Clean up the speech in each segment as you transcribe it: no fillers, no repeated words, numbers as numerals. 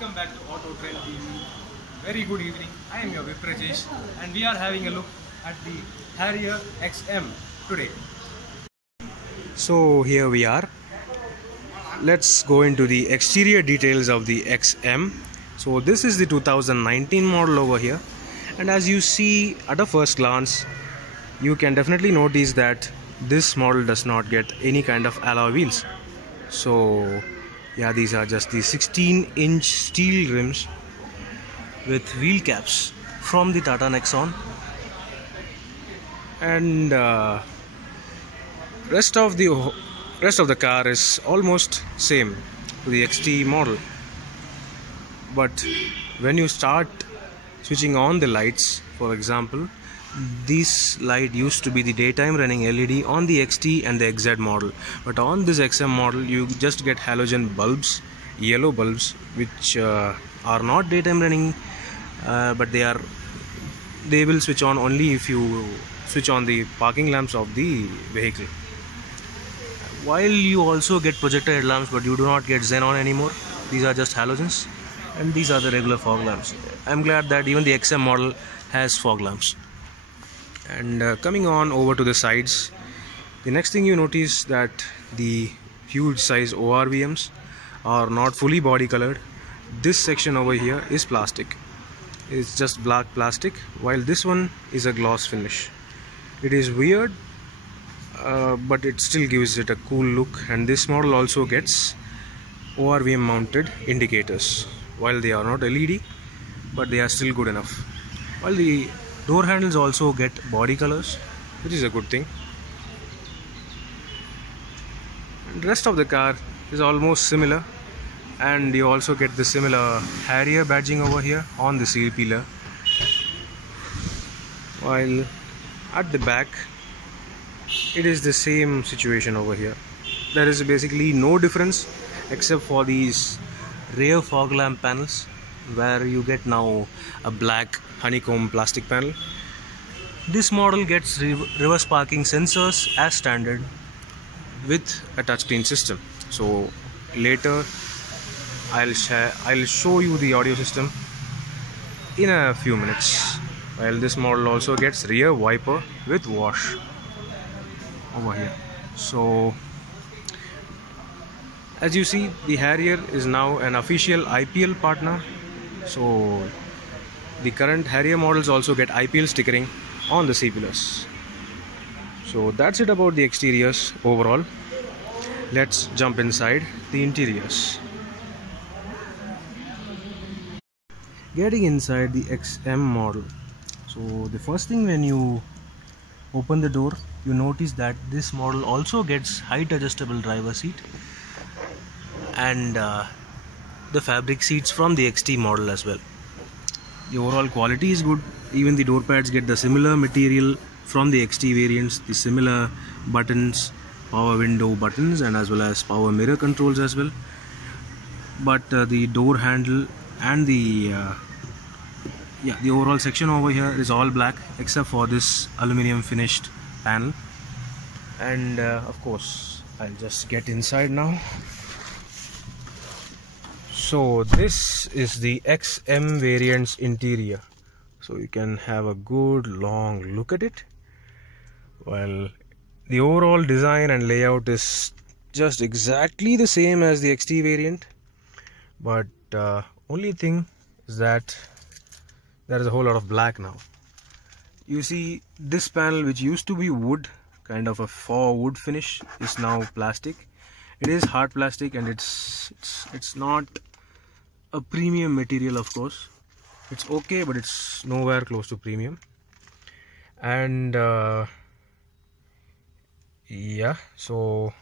welcome back to Auto Trend TV. Very good evening. I am your Viprajesh and we are having a look at the Harrier XM today. So here we are. Let's go into the exterior details of the XM. So this is the 2019 model over here, and as you see at a first glance, you can definitely notice that this model does not get any kind of alloy wheels. So yeah, these are just the 16-inch steel rims with wheel caps from the Tata Nexon, and rest of the car is almost same to the XT model. But when you start switching on the lights, for example, this light used to be the daytime running LED on the XT and the XZ model, but on this XM model you just get halogen bulbs, yellow bulbs, which are not daytime running, but they will switch on only if you switch on the parking lamps of the vehicle. While you also get projector headlamps, but you do not get xenon anymore. These are just halogens, and these are the regular fog lamps. I'm glad that even the XM model has fog lamps. And coming on over to the sides, the next thing you notice that the huge size ORVMs are not fully body colored. This section over here is plastic. It's just black plastic, while this one is a gloss finish. It is weird, but it still gives it a cool look. And this model also gets ORVM mounted indicators. While they are not LED, but they are still good enough. While the door handles also get body colors, which is a good thing. And the rest of the car is almost similar, and you also get the similar Harrier badging over here on the seal peeler. While at the back, it is the same situation over here. There is basically no difference except for these rear fog lamp panels, where you get now a black honeycomb plastic panel. This model gets reverse parking sensors as standard with a touchscreen system. So later I'll show you the audio system in a few minutes. While this model also gets rear wiper with wash over here. So as you see, the Harrier is now an official IPL partner. So the current Harrier models also get IPL stickering on the C-pillars. So that's it about the exteriors overall. Let's jump inside the interiors. Getting inside the XM model. So the first thing, when you open the door, you notice that this model also gets height adjustable driver seat and the fabric seats from the XT model as well. The overall quality is good. Even the door pads get the similar material from the XT variants, the similar buttons, power window buttons, and as well as power mirror controls as well. But the door handle and the overall section over here is all black except for this aluminum finished panel. And of course, I'll just get inside now. So this is the XM variant's interior, so you can have a good long look at it. Well, the overall design and layout is just exactly the same as the XT variant, but only thing is that there is a whole lot of black now. You see, this panel, which used to be wood, kind of a faux wood finish, is now plastic. It is hard plastic, and it's not a premium material, of course. It's okay, but it's nowhere close to premium. And so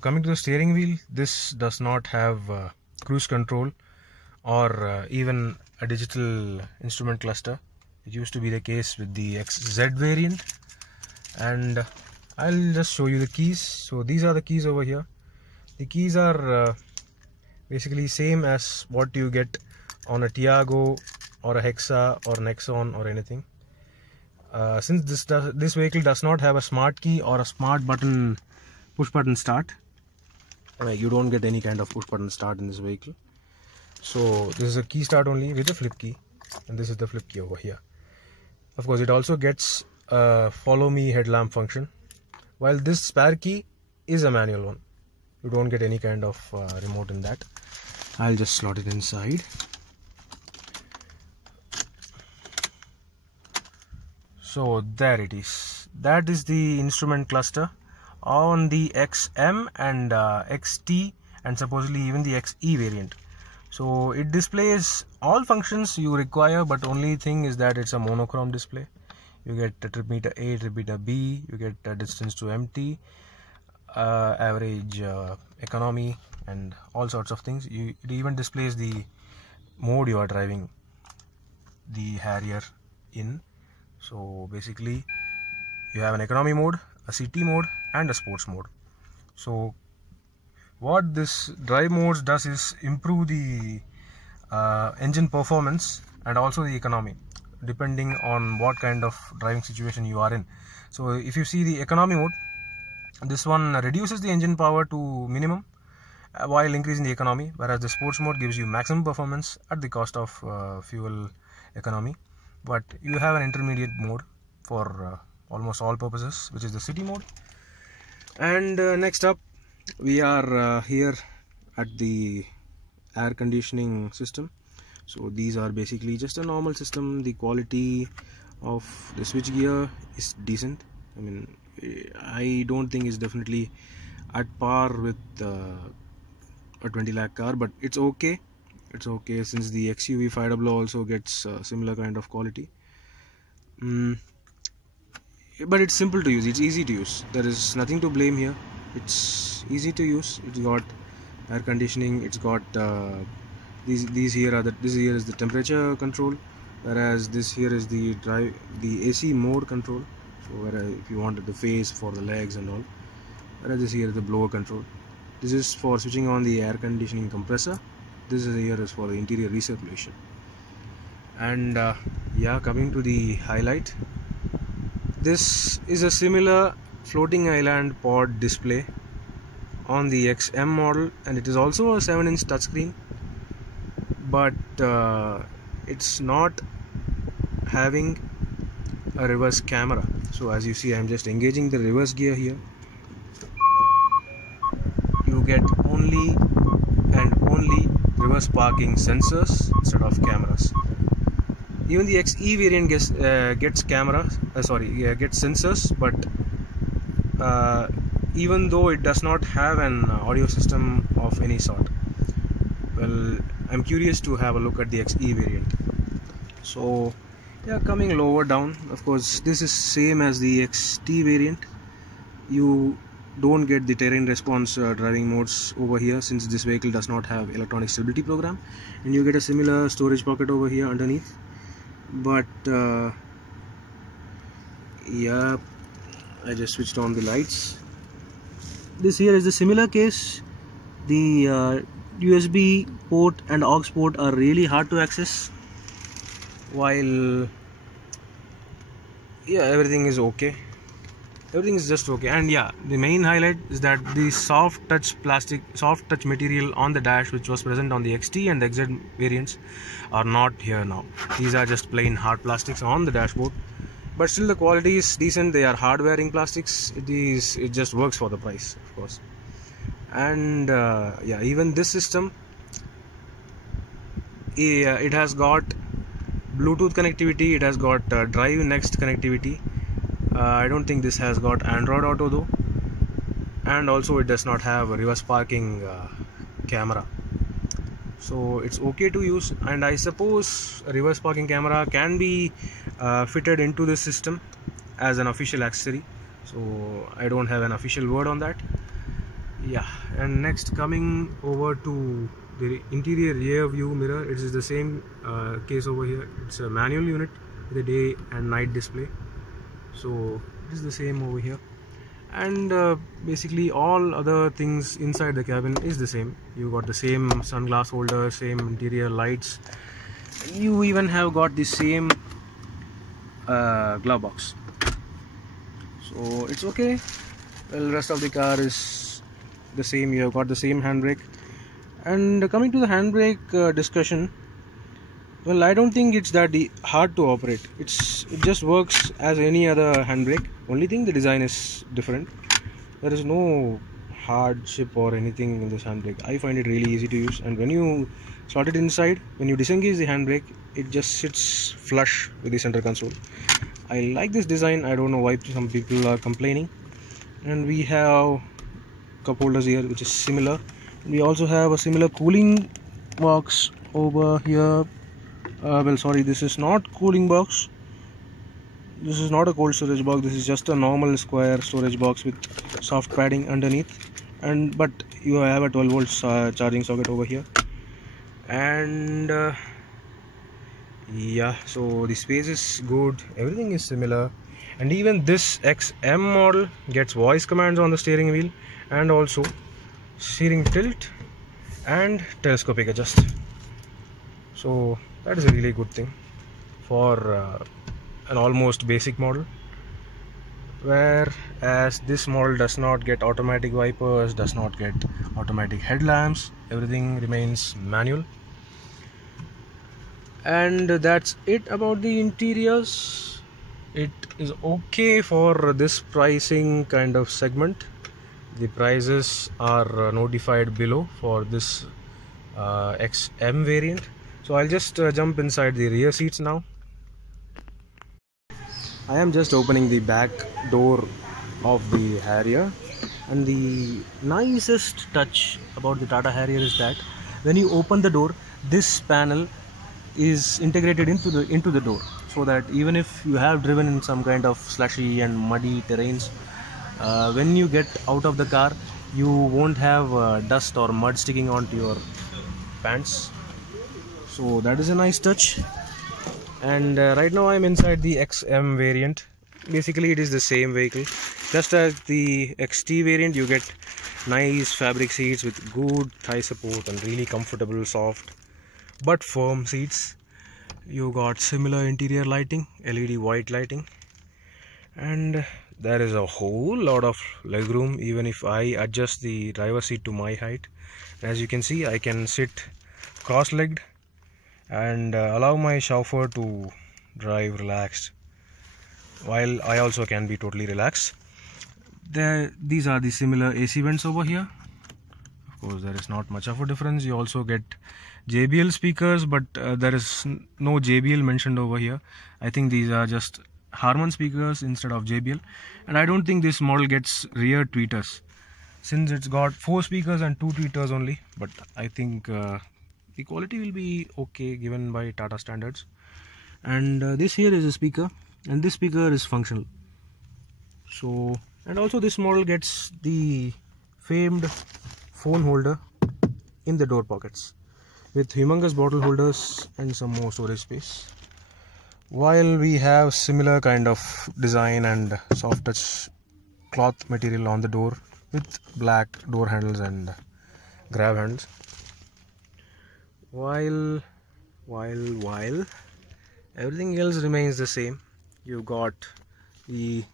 coming to the steering wheel, this does not have cruise control or even a digital instrument cluster. It used to be the case with the XZ variant. And I'll just show you the keys. So these are the keys over here. The keys are basically same as what you get on a Tiago or a Hexa or Nexon or anything. Since this vehicle does not have a smart key or a smart button, push button start, you don't get any kind of push button start in this vehicle. So this is a key start only with a flip key, and this is the flip key over here. Of course, it also gets a follow me headlamp function, while this spare key is a manual one. You don't get any kind of remote in that. I'll just slot it inside. So there it is. That is the instrument cluster on the XM and XT, and supposedly even the XE variant. So it displays all functions you require, but only thing is that it's a monochrome display. You get a trip meter A, trip meter B, you get a distance to empty, average, economy, and all sorts of things. It even displays the mode you are driving the Harrier in. So basically you have an economy mode, a city mode, and a sports mode. So what this drive modes does is improve the engine performance and also the economy, depending on what kind of driving situation you are in. So if you see the economy mode, this one reduces the engine power to minimum while increasing the economy, whereas the sports mode gives you maximum performance at the cost of fuel economy. But you have an intermediate mode for almost all purposes, which is the city mode. And next up, we are here at the air conditioning system. So these are basically just a normal system. The quality of the switch gear is decent. I mean, I don't think it's definitely at par with a 20 lakh car, but it's okay. It's okay, since the XUV 500 also gets similar kind of quality. But it's simple to use, it's easy to use. There is nothing to blame here. It's easy to use. It's got air conditioning. It's got these here are this here is the temperature control, whereas this here is the AC mode control. So whereas if you wanted the phase for the legs and all, whereas this here is the blower control. This is for switching on the air conditioning compressor. This is here is for the interior recirculation. And yeah, coming to the highlight, this is a similar floating island pod display on the XM model, and it is also a 7-inch touchscreen, but it's not having a reverse camera. So as you see, I'm just engaging the reverse gear here. You get only and only reverse parking sensors instead of cameras. Even the XE variant gets sensors, but even though it does not have an audio system of any sort. Well, I'm curious to have a look at the XE variant. So yeah, coming lower down, of course this is same as the XT variant. You don't get the terrain response driving modes over here, since this vehicle does not have electronic stability program, and you get a similar storage pocket over here underneath. But yeah, I just switched on the lights. This here is the similar case. The USB port and aux port are really hard to access, while yeah, everything is okay. Everything is just okay. And yeah, the main highlight is that the soft touch material on the dash, which was present on the XT and the XZ variants, are not here now. These are just plain hard plastics on the dashboard, but still the quality is decent. They are hard wearing plastics. It just works for the price, of course. And yeah, even this system, it has got Bluetooth connectivity, it has got Drive Next connectivity. I don't think this has got Android Auto though, and also it does not have a reverse parking camera. So it's okay to use, and I suppose a reverse parking camera can be fitted into this system as an official accessory. So I don't have an official word on that. Yeah, and next, coming over to the interior rear view mirror, it is the same case over here. It's a manual unit with a day and night display. So it is the same over here, and basically all other things inside the cabin is the same. You got the same sunglass holder, same interior lights. You even have got the same glove box. So it's okay. Well, rest of the car is the same. You have got the same handbrake, And coming to the handbrake discussion, well, I don't think it's that hard to operate. It just works as any other handbrake. Only thing, the design is different. There is no hardship or anything in this handbrake. I find it really easy to use, and when you slot it inside, when you disengage the handbrake, it just sits flush with the center console. I like this design. I don't know why some people are complaining. And we have cup holders here, which is similar. We also have a similar cooling box over here. Well, sorry, this is not cooling box. This is not a cold storage box. This is just a normal square storage box with soft padding underneath. But you have a 12 volts charging socket over here. And yeah, so the space is good. Everything is similar. And even this XM model gets voice commands on the steering wheel, and also steering tilt and telescopic adjust. So that is a really good thing for an almost basic model, whereas this model does not get automatic wipers, does not get automatic headlamps. Everything remains manual. And that's it about the interiors. It is okay for this pricing kind of segment. The prices are notified below for this XM variant. So I'll just jump inside the rear seats now. I am just opening the back door of the Harrier, and the nicest touch about the Tata Harrier is that when you open the door, this panel is integrated into the door, so that even if you have driven in some kind of slushy and muddy terrains, when you get out of the car, you won't have dust or mud sticking onto your pants. So that is a nice touch. And right now I'm inside the XM variant. Basically it is the same vehicle, just as the XT variant. You get nice fabric seats with good thigh support and really comfortable, soft but firm seats. You got similar interior lighting, LED white lighting, and there is a whole lot of legroom even if I adjust the driver's seat to my height. As you can see, I can sit cross-legged and allow my chauffeur to drive relaxed, while I also can be totally relaxed. These are the similar AC vents over here. Of course, there is not much of a difference. You also get JBL speakers, but there is no JBL mentioned over here. I think these are just Harman speakers instead of JBL, and I don't think this model gets rear tweeters, since it's got 4 speakers and 2 tweeters only. But I think the quality will be okay given by Tata standards. And this here is a speaker, and this speaker is functional. So, and also this model gets the famed phone holder in the door pockets with humongous bottle holders and some more storage space, while we have similar kind of design and soft touch cloth material on the door with black door handles and grab handles. While everything else remains the same. You got good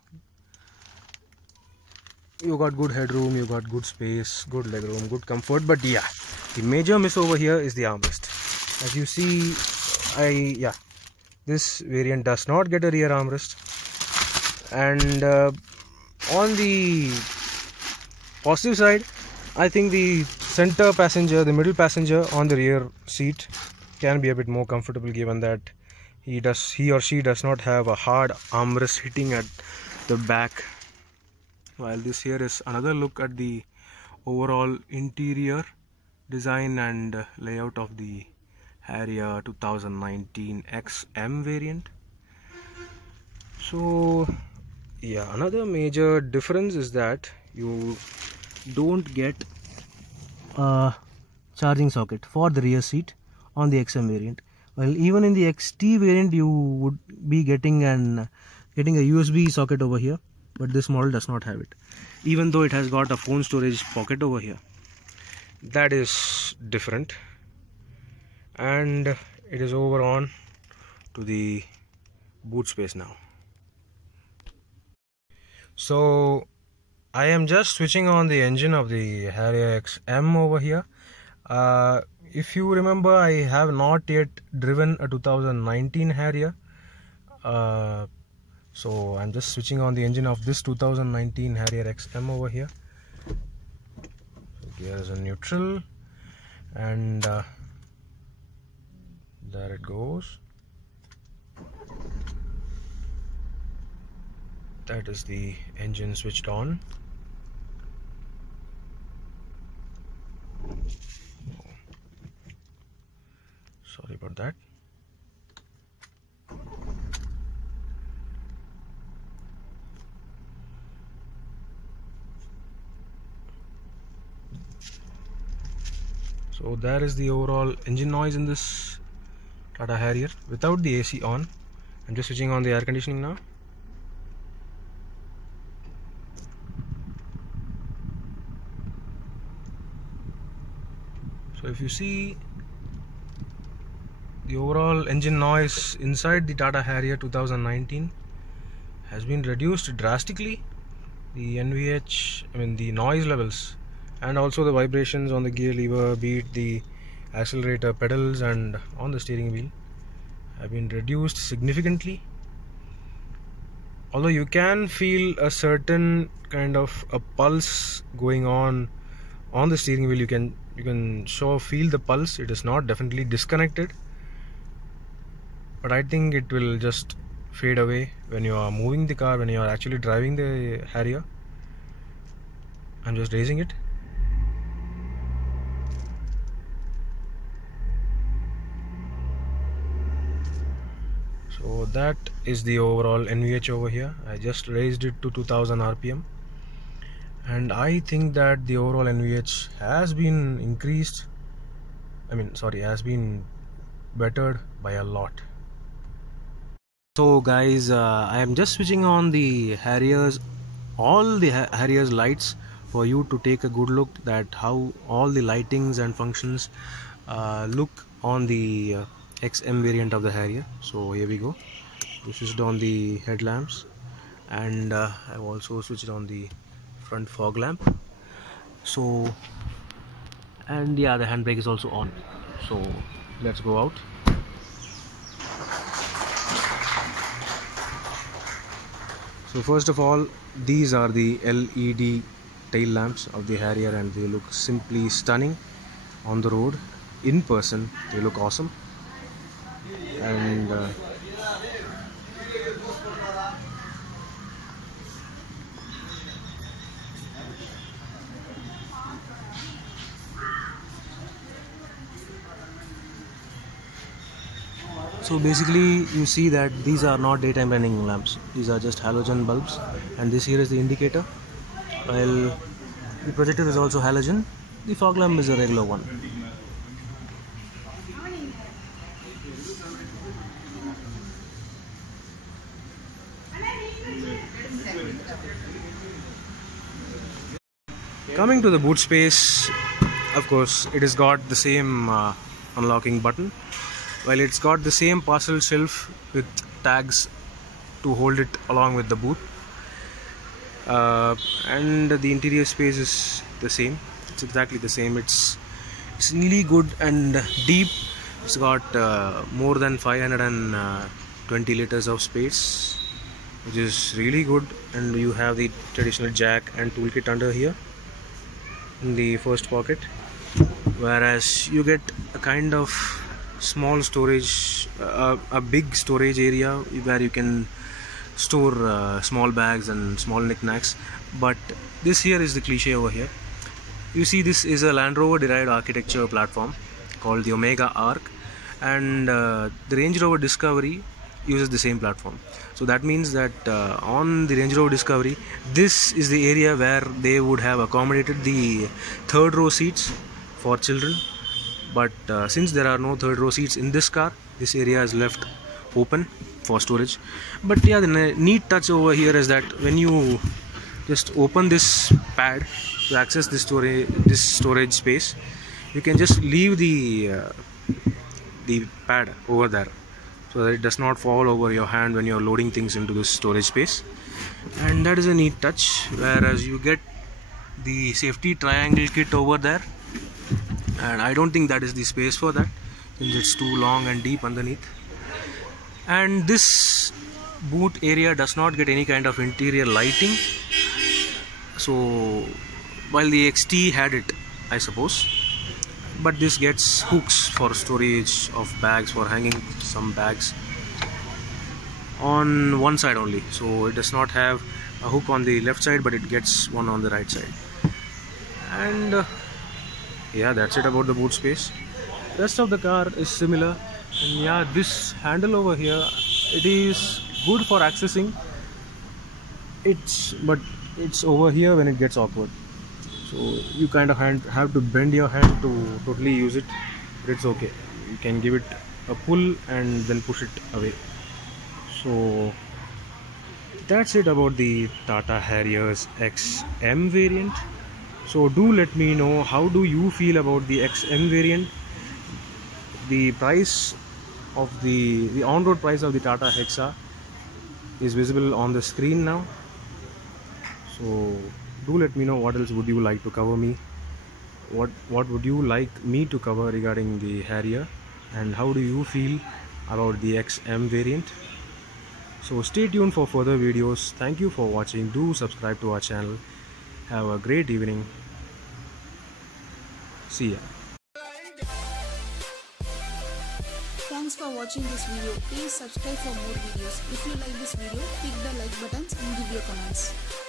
headroom, you got good space, good legroom, good comfort. But yeah, the major miss over here is the armrest. As you see, this variant does not get a rear armrest. And on the positive side, I think the center passenger, the middle passenger on the rear seat can be a bit more comfortable, given that he or she does not have a hard armrest hitting at the back. While this here is another look at the overall interior design and layout of the Harrier 2019 XM variant. So yeah, another major difference is that you don't get a charging socket for the rear seat on the XM variant. Well, even in the XT variant you would be getting a USB socket over here, but this model does not have it, even though it has got a phone storage pocket over here. That is different. And it is over on to the boot space now. So I am just switching on the engine of the Harrier XM over here. If you remember, I have not yet driven a 2019 Harrier, so I'm just switching on the engine of this 2019 Harrier XM over here. So gear is in neutral, and there it goes. That is the engine switched on. Sorry about that. So there is the overall engine noise in this Tata Harrier without the AC on. I'm just switching on the air conditioning now. So if you see, the overall engine noise inside the Tata Harrier 2019 has been reduced drastically. The NVH, the noise levels, and also the vibrations on the gear lever, be it the accelerator pedals and on the steering wheel, have been reduced significantly. Although you can feel a certain kind of a pulse going on the steering wheel, you can feel the pulse. It is not definitely disconnected, but I think it will just fade away when you are moving the car, when you are actually driving the Harrier. I'm just raising it. So that is the overall NVH over here. I just raised it to 2000 RPM, and I think that the overall NVH has been increased. Has been bettered by a lot. So guys, I am just switching on the Harriers, all the Harriers lights, for you to take a good look at how all the lightings and functions look on the XM variant of the Harrier. So here we go. We switched on the headlamps, and I've also switched on the front fog lamp. So, and yeah, the handbrake is also on. So let's go out. So first of all, these are the LED tail lamps of the Harrier, and they look simply stunning on the road. In person, they look awesome. And so basically you see that these are not daytime running lamps, these are just halogen bulbs, and this here is the indicator, while the projector is also halogen. The fog lamp is a regular one. Coming to the boot space, of course it has got the same unlocking button, while it's got the same parcel shelf with tags to hold it along with the boot, and the interior space is the same. It's exactly the same. It's really good and deep. It's got more than 520 liters of space, which is really good, and you have the traditional jack and toolkit under here in the first pocket, whereas you get a kind of small storage, a big storage area where you can store small bags and small knickknacks. But this here is the cliche over here. You see, this is a Land Rover derived architecture platform called the Omega Arc, and the Range Rover Discovery uses the same platform. So that means that on the Range Rover Discovery, this is the area where they would have accommodated the third row seats for children. But since there are no third row seats in this car, this area is left open for storage. But yeah, the neat touch over here is that when you just open this pad to access this storage space, you can just leave the pad over there, so that it does not fall over your hand when you're loading things into this storage space. And that is a neat touch, whereas you get the safety triangle kit over there, and I don't think that is the space for that, since it's too long and deep underneath. And this boot area does not get any kind of interior lighting, so while the XT had it, I suppose, but this gets hooks for storage of bags, for hanging some bags on one side only. So it does not have a hook on the left side, but it gets one on the right side. And yeah, that's it about the boot space. Rest of the car is similar. And yeah, this handle over here, it is good for accessing. But it's over here when it gets awkward. So you kind of have to bend your hand to totally use it. But it's okay. You can give it a pull and then push it away. So that's it about the Tata Harrier's XM variant. So do let me know, how do you feel about the XM variant? The price of the on-road price of the Tata Hexa is visible on the screen now. So do let me know, what else would you like to cover me? What would you like me to cover regarding the Harrier, and how do you feel about the XM variant? So stay tuned for further videos. Thank you for watching. Do subscribe to our channel. Have a great evening. See ya. Thanks for watching this video. Please subscribe for more videos. If you like this video, click the like buttons and give your comments.